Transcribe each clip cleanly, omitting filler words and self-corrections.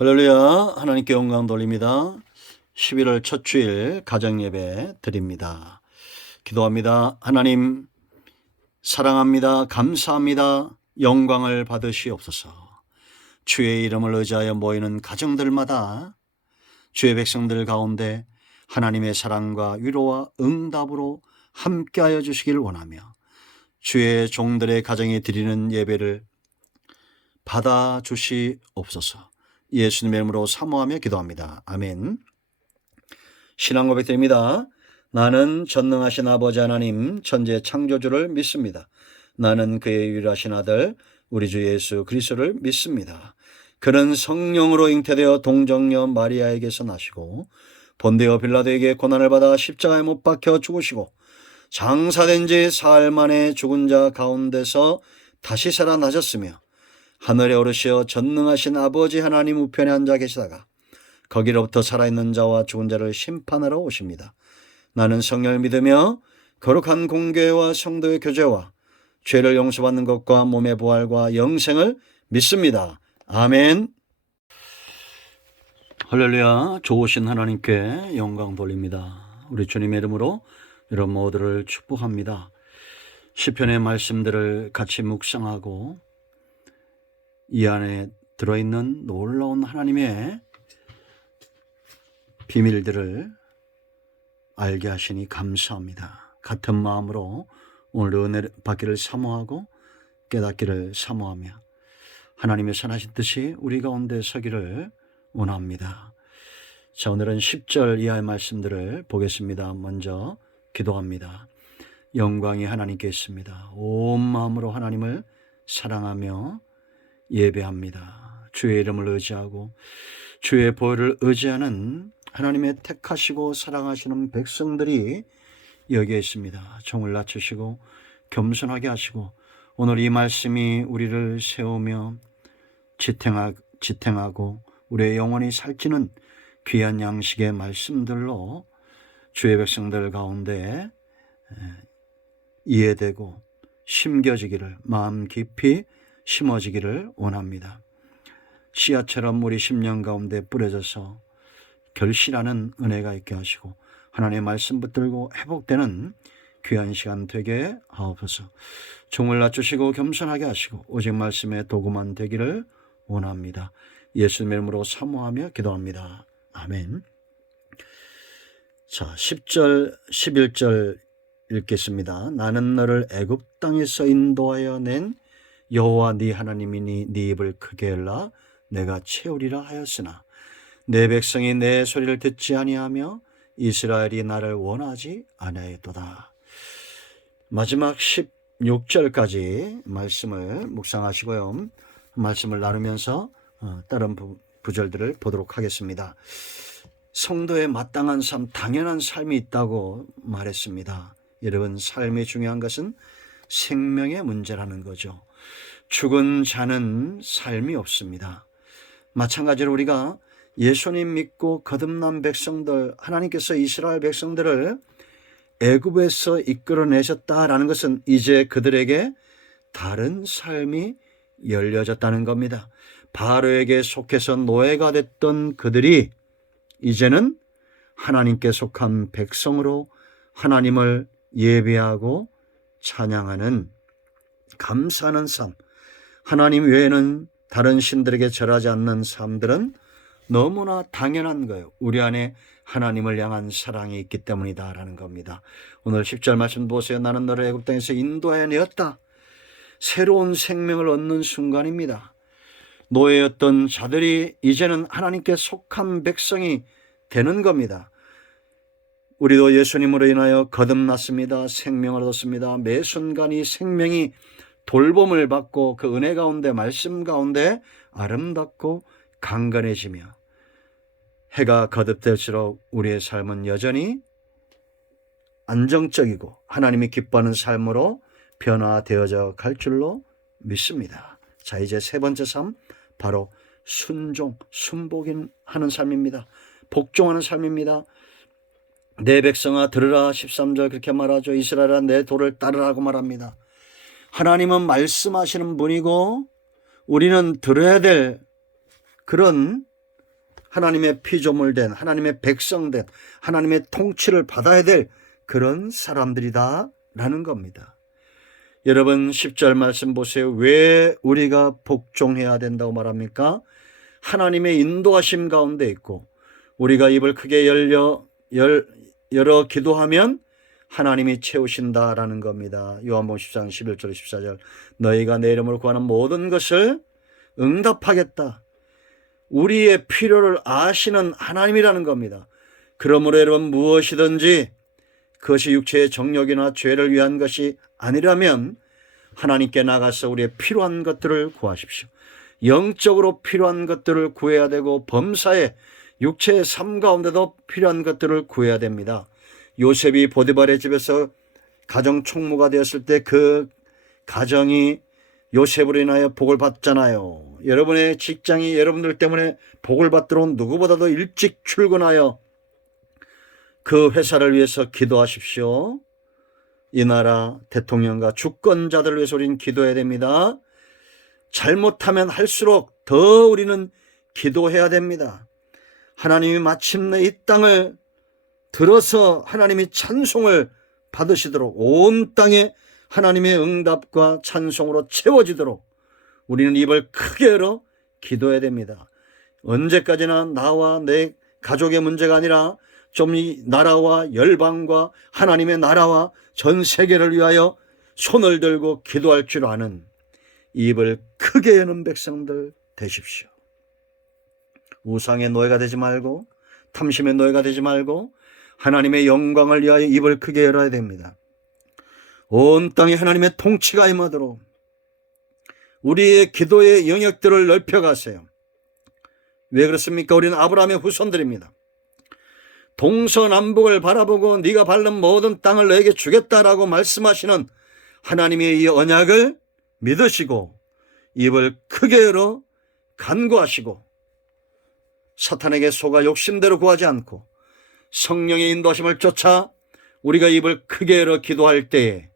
할렐루야. 하나님께 영광 돌립니다. 11월 첫 주일 가정예배 드립니다. 기도합니다. 하나님 사랑합니다. 감사합니다. 영광을 받으시옵소서. 주의 이름을 의지하여 모이는 가정들마다 주의 백성들 가운데 하나님의 사랑과 위로와 응답으로 함께하여 주시길 원하며 주의 종들의 가정에 드리는 예배를 받아주시옵소서. 예수님의 이름으로 사모하며 기도합니다. 아멘. 신앙 고백드립니다. 나는 전능하신 아버지 하나님 천지의 창조주를 믿습니다. 나는 그의 유일하신 아들 우리 주 예수 그리스도를 믿습니다. 그는 성령으로 잉태되어 동정녀 마리아에게서 나시고 본디오 빌라도에게 고난을 받아 십자가에 못 박혀 죽으시고 장사된 지 사흘 만에 죽은 자 가운데서 다시 살아나셨으며 하늘에 오르시어 전능하신 아버지 하나님 우편에 앉아 계시다가 거기로부터 살아있는 자와 죽은 자를 심판하러 오십니다. 나는 성령을 믿으며 거룩한 공교회와 성도의 교제와 죄를 용서받는 것과 몸의 부활과 영생을 믿습니다. 아멘. 할렐루야. 좋으신 하나님께 영광 돌립니다. 우리 주님의 이름으로 여러분 모두를 축복합니다. 시편의 말씀들을 같이 묵상하고 이 안에 들어있는 놀라운 하나님의 비밀들을 알게 하시니 감사합니다. 같은 마음으로 오늘 은혜 받기를 사모하고 깨닫기를 사모하며 하나님의 선하신 뜻이 우리 가운데 서기를 원합니다. 자, 오늘은 10절 이하의 말씀들을 보겠습니다. 먼저 기도합니다. 영광이 하나님께 있습니다. 온 마음으로 하나님을 사랑하며 예배합니다. 주의 이름을 의지하고 주의 보혈을 의지하는 하나님의 택하시고 사랑하시는 백성들이 여기에 있습니다. 종을 낮추시고 겸손하게 하시고 오늘 이 말씀이 우리를 세우며 지탱하고 우리의 영혼이 살찌는 귀한 양식의 말씀들로 주의 백성들 가운데 이해되고 심겨지기를 마음 깊이 심어지기를 원합니다. 씨앗처럼 우리 심령 가운데 뿌려져서 결실하는 은혜가 있게 하시고 하나님의 말씀 붙들고 회복되는 귀한 시간 되게 하옵소서. 종을 낮추시고 겸손하게 하시고 오직 말씀에 도구만 되기를 원합니다. 예수님의 이름으로 사모하며 기도합니다. 아멘. 자, 10절 11절 읽겠습니다. 나는 너를 애굽 땅에서 인도하여 낸 여호와 네 하나님이니 네 입을 크게 열라 내가 채우리라 하였으나 내 백성이 내 소리를 듣지 아니하며 이스라엘이 나를 원하지 아니하였도다. 마지막 16절까지 말씀을 묵상하시고요. 말씀을 나누면서 다른 구절들을 보도록 하겠습니다. 성도의 마땅한 삶, 당연한 삶이 있다고 말했습니다. 여러분, 삶이 중요한 것은 생명의 문제라는 거죠. 죽은 자는 삶이 없습니다. 마찬가지로 우리가 예수님 믿고 거듭난 백성들, 하나님께서 이스라엘 백성들을 애굽에서 이끌어내셨다라는 것은 이제 그들에게 다른 삶이 열려졌다는 겁니다. 바로에게 속해서 노예가 됐던 그들이 이제는 하나님께 속한 백성으로 하나님을 예배하고 찬양하는 감사하는 삶, 하나님 외에는 다른 신들에게 절하지 않는 삶들은 너무나 당연한 거예요. 우리 안에 하나님을 향한 사랑이 있기 때문이다라는 겁니다. 오늘 10절 말씀 보세요. 나는 너를 애굽 땅에서 인도하여 내었다. 새로운 생명을 얻는 순간입니다. 노예였던 자들이 이제는 하나님께 속한 백성이 되는 겁니다. 우리도 예수님으로 인하여 거듭났습니다. 생명을 얻었습니다. 매 순간이 생명이 돌봄을 받고 그 은혜 가운데 말씀 가운데 아름답고 강건해지며 해가 거듭될수록 우리의 삶은 여전히 안정적이고 하나님이 기뻐하는 삶으로 변화되어져 갈 줄로 믿습니다. 자, 이제 세 번째 삶, 바로 순종, 순복하는 삶입니다. 복종하는 삶입니다. 내 백성아 들으라 13절 그렇게 말하죠. 이스라엘아 내 도를 따르라고 말합니다. 하나님은 말씀하시는 분이고 우리는 들어야 될 그런 하나님의 피조물된, 하나님의 백성된, 하나님의 통치를 받아야 될 그런 사람들이다라는 겁니다. 여러분 10절 말씀 보세요. 왜 우리가 복종해야 된다고 말합니까? 하나님의 인도하심 가운데 있고 우리가 입을 크게 열어 기도하면 하나님이 채우신다라는 겁니다. 요한복음 14장 11절 14절 너희가 내 이름으로 구하는 모든 것을 응답하겠다. 우리의 필요를 아시는 하나님이라는 겁니다. 그러므로 여러분 무엇이든지 그것이 육체의 정욕이나 죄를 위한 것이 아니라면 하나님께 나가서 우리의 필요한 것들을 구하십시오. 영적으로 필요한 것들을 구해야 되고 범사에 육체의 삶 가운데도 필요한 것들을 구해야 됩니다. 요셉이 보디발의 집에서 가정 총무가 되었을 때 그 가정이 요셉으로 인하여 복을 받잖아요. 여러분의 직장이 여러분들 때문에 복을 받도록 누구보다도 일찍 출근하여 그 회사를 위해서 기도하십시오. 이 나라 대통령과 주권자들을 위해서 우리는 기도해야 됩니다. 잘못하면 할수록 더 우리는 기도해야 됩니다. 하나님이 마침내 이 땅을 들어서 하나님이 찬송을 받으시도록 온 땅에 하나님의 응답과 찬송으로 채워지도록 우리는 입을 크게 열어 기도해야 됩니다. 언제까지나 나와 내 가족의 문제가 아니라 좀 이 나라와 열방과 하나님의 나라와 전 세계를 위하여 손을 들고 기도할 줄 아는 입을 크게 여는 백성들 되십시오. 우상의 노예가 되지 말고 탐심의 노예가 되지 말고 하나님의 영광을 위하여 입을 크게 열어야 됩니다. 온 땅에 하나님의 통치가 임하도록 우리의 기도의 영역들을 넓혀가세요. 왜 그렇습니까? 우리는 아브라함의 후손들입니다. 동서남북을 바라보고 네가 밟는 모든 땅을 너에게 주겠다라고 말씀하시는 하나님의 이 언약을 믿으시고 입을 크게 열어 간구하시고 사탄에게 속아 욕심대로 구하지 않고 성령의 인도하심을 쫓아 우리가 입을 크게 열어 기도할 때에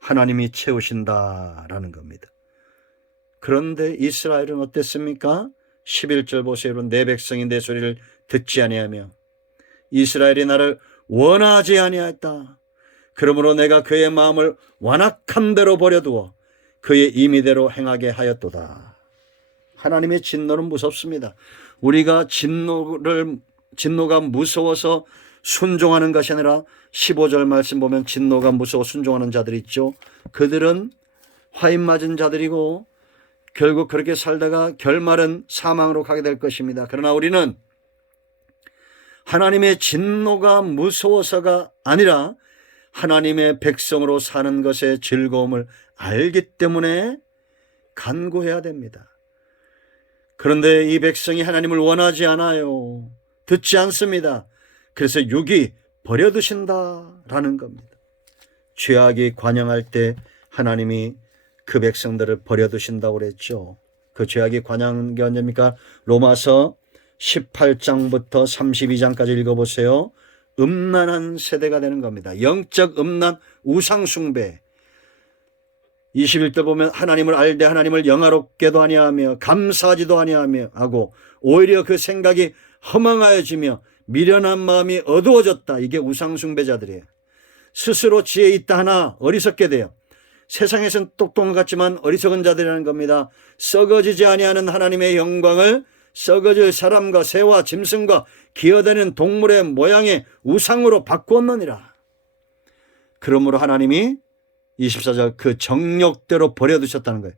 하나님이 채우신다라는 겁니다. 그런데 이스라엘은 어땠습니까? 11절 보세요. 내 백성이 내 소리를 듣지 아니하며 이스라엘이 나를 원하지 아니하였다. 그러므로 내가 그의 마음을 완악한 대로 버려두어 그의 임의대로 행하게 하였도다. 하나님의 진노는 무섭습니다. 우리가 진노가 무서워서 순종하는 것이 아니라 15절 말씀 보면 진노가 무서워 순종하는 자들이 있죠. 그들은 화인 맞은 자들이고 결국 그렇게 살다가 결말은 사망으로 가게 될 것입니다. 그러나 우리는 하나님의 진노가 무서워서가 아니라 하나님의 백성으로 사는 것의 즐거움을 알기 때문에 간구해야 됩니다. 그런데 이 백성이 하나님을 원하지 않아요. 듣지 않습니다. 그래서 육이 버려두신다라는 겁니다. 죄악이 관영할 때 하나님이 그 백성들을 버려두신다고 그랬죠. 그 죄악이 관영한 게 언제입니까? 로마서 18장부터 32장까지 읽어보세요. 음란한 세대가 되는 겁니다. 영적 음란 우상 숭배. 21절 보면 하나님을 알되 하나님을 영화롭게도 아니하며 감사하지도 아니하며 하고 오히려 그 생각이 허망하여지며 미련한 마음이 어두워졌다. 이게 우상 숭배자들이에요. 스스로 지혜 있다 하나 어리석게 돼요. 세상에서는 똑똑한 것 같지만 어리석은 자들이라는 겁니다. 썩어지지 아니하는 하나님의 영광을 썩어질 사람과 새와 짐승과 기어다니는 동물의 모양의 우상으로 바꾸었느니라. 그러므로 하나님이 24절 그 정욕대로 버려두셨다는 거예요.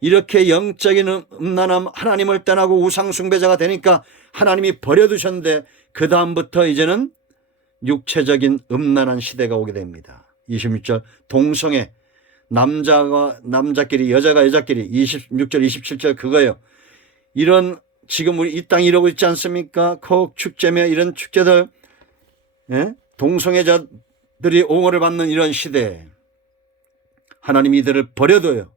이렇게 영적인 음란함 하나님을 떠나고 우상 숭배자가 되니까 하나님이 버려두셨는데 그 다음부터 이제는 육체적인 음란한 시대가 오게 됩니다. 26절 동성애 남자가 남자끼리 여자가 여자끼리 26절 27절 그거예요. 이런 지금 우리 이 땅이 이러고 있지 않습니까? 코옥 축제며 이런 축제들 동성애자들이 옹호를 받는 이런 시대에 하나님이 이들을 버려둬요.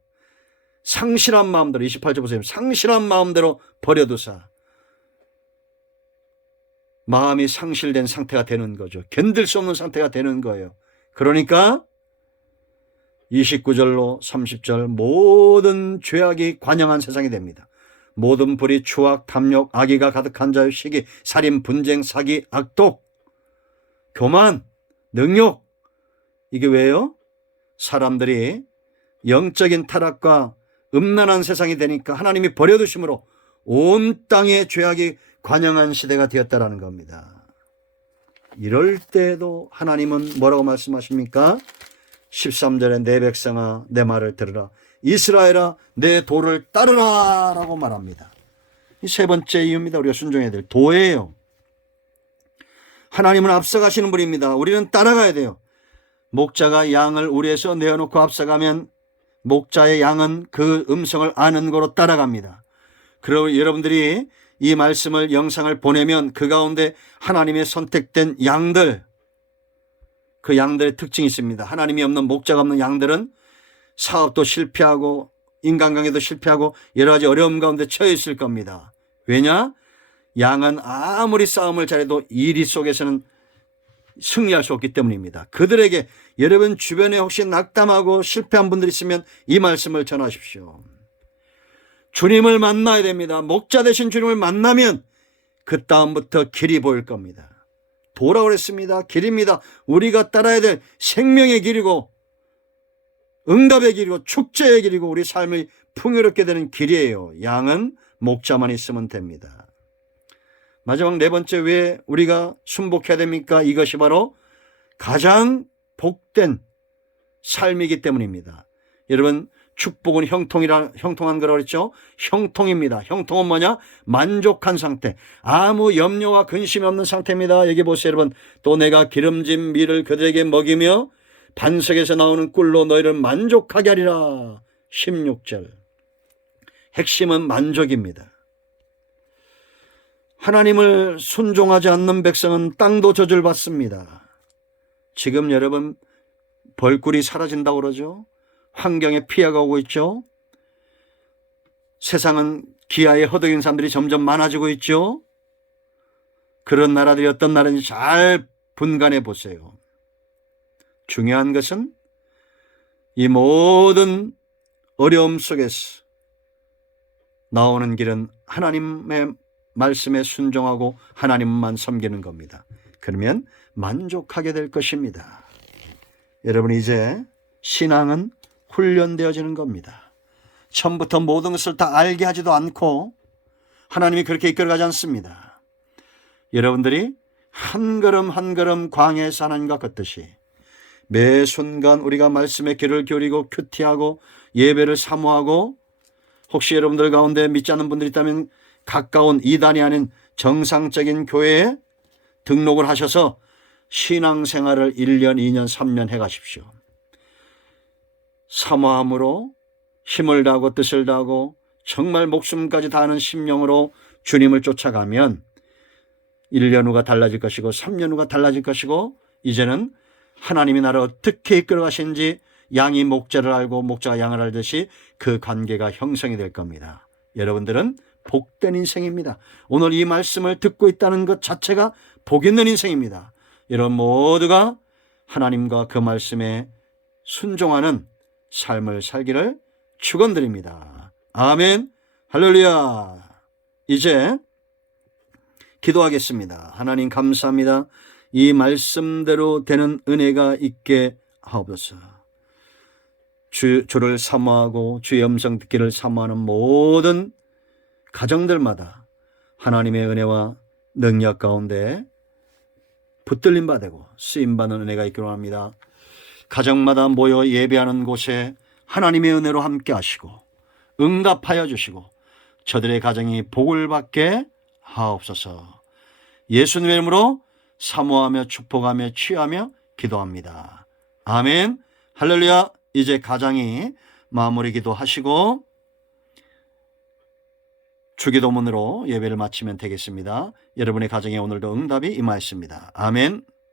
상실한 마음대로 28절 보세요. 상실한 마음대로 버려두사 마음이 상실된 상태가 되는 거죠. 견딜 수 없는 상태가 되는 거예요. 그러니까 29절로 30절 모든 죄악이 관영한 세상이 됩니다. 모든 불의, 추악, 탐욕, 악의가 가득한 자의 시기, 살인, 분쟁, 사기, 악독, 교만, 능욕. 이게 왜요? 사람들이 영적인 타락과 음란한 세상이 되니까 하나님이 버려두심으로 온 땅에 죄악이 관영한 시대가 되었다라는 겁니다. 이럴 때에도 하나님은 뭐라고 말씀하십니까? 13절에 내 백성아 내 말을 들으라. 이스라엘아 내 도를 따르라 라고 말합니다. 이 세 번째 이유입니다. 우리가 순종해야 될 도예요. 하나님은 앞서가시는 분입니다. 우리는 따라가야 돼요. 목자가 양을 우리에서 내어놓고 앞서가면 목자의 양은 그 음성을 아는 거로 따라갑니다. 그리고 여러분들이 이 말씀을 영상을 보내면 그 가운데 하나님의 선택된 양들, 그 양들의 특징이 있습니다. 하나님이 없는 목자가 없는 양들은 사업도 실패하고 인간관계도 실패하고 여러 가지 어려움 가운데 처해 있을 겁니다. 왜냐? 양은 아무리 싸움을 잘해도 이리 속에서는 승리할 수 없기 때문입니다. 그들에게 여러분 주변에 혹시 낙담하고 실패한 분들이 있으면 이 말씀을 전하십시오. 주님을 만나야 됩니다. 목자 되신 주님을 만나면 그 다음부터 길이 보일 겁니다. 도라고 그랬습니다. 길입니다. 우리가 따라야 될 생명의 길이고 응답의 길이고 축제의 길이고 우리 삶이 풍요롭게 되는 길이에요. 양은 목자만 있으면 됩니다. 마지막 네 번째, 왜 우리가 순복해야 됩니까? 이것이 바로 가장 복된 삶이기 때문입니다. 여러분 축복은 형통한 거라고 그랬죠? 형통입니다. 형통은 뭐냐? 만족한 상태, 아무 염려와 근심이 없는 상태입니다. 여기 보세요 여러분. 또 내가 기름진 밀을 그들에게 먹이며 반석에서 나오는 꿀로 너희를 만족하게 하리라. 16절. 핵심은 만족입니다. 하나님을 순종하지 않는 백성은 땅도 저주받습니다. 지금 여러분 벌꿀이 사라진다고 그러죠. 환경에 피해가 오고 있죠. 세상은 기아에 허덕인 사람들이 점점 많아지고 있죠. 그런 나라들이 어떤 나라인지 잘 분간해 보세요. 중요한 것은 이 모든 어려움 속에서 나오는 길은 하나님의 말씀에 순종하고 하나님만 섬기는 겁니다. 그러면 만족하게 될 것입니다. 여러분 이제 신앙은 훈련되어지는 겁니다. 처음부터 모든 것을 다 알게 하지도 않고 하나님이 그렇게 이끌어가지 않습니다. 여러분들이 한 걸음 한 걸음 광야에서 하나님과 걷듯이 매 순간 우리가 말씀에 귀를 기울이고 큐티하고 예배를 사모하고, 혹시 여러분들 가운데 믿지 않는 분들이 있다면 가까운 이단이 아닌 정상적인 교회에 등록을 하셔서 신앙생활을 1년, 2년, 3년 해가십시오. 사모함으로 힘을 다하고 뜻을 다하고 정말 목숨까지 다하는 심령으로 주님을 쫓아가면 1년 후가 달라질 것이고 3년 후가 달라질 것이고, 이제는 하나님이 나를 어떻게 이끌어 가시는지 양이 목자를 알고 목자가 양을 알듯이 그 관계가 형성이 될 겁니다. 여러분들은 복된 인생입니다. 오늘 이 말씀을 듣고 있다는 것 자체가 복 있는 인생입니다. 여러분 모두가 하나님과 그 말씀에 순종하는 삶을 살기를 축원드립니다. 아멘. 할렐루야. 이제 기도하겠습니다. 하나님 감사합니다. 이 말씀대로 되는 은혜가 있게 하옵소서. 주를 사모하고 주의 음성 듣기를 사모하는 모든 가정들마다 하나님의 은혜와 능력 가운데 붙들림 받고 쓰임받는 은혜가 있기를 원합니다. 가정마다 모여 예배하는 곳에 하나님의 은혜로 함께 하시고 응답하여 주시고 저들의 가정이 복을 받게 하옵소서. 예수님의 이름으로 사모하며 축복하며 취하며 기도합니다. 아멘. 할렐루야. 이제 가장이 마무리 기도하시고 주기도문으로 예배를 마치면 되겠습니다. 여러분의 가정에 오늘도 응답이 임하였습니다. 아멘.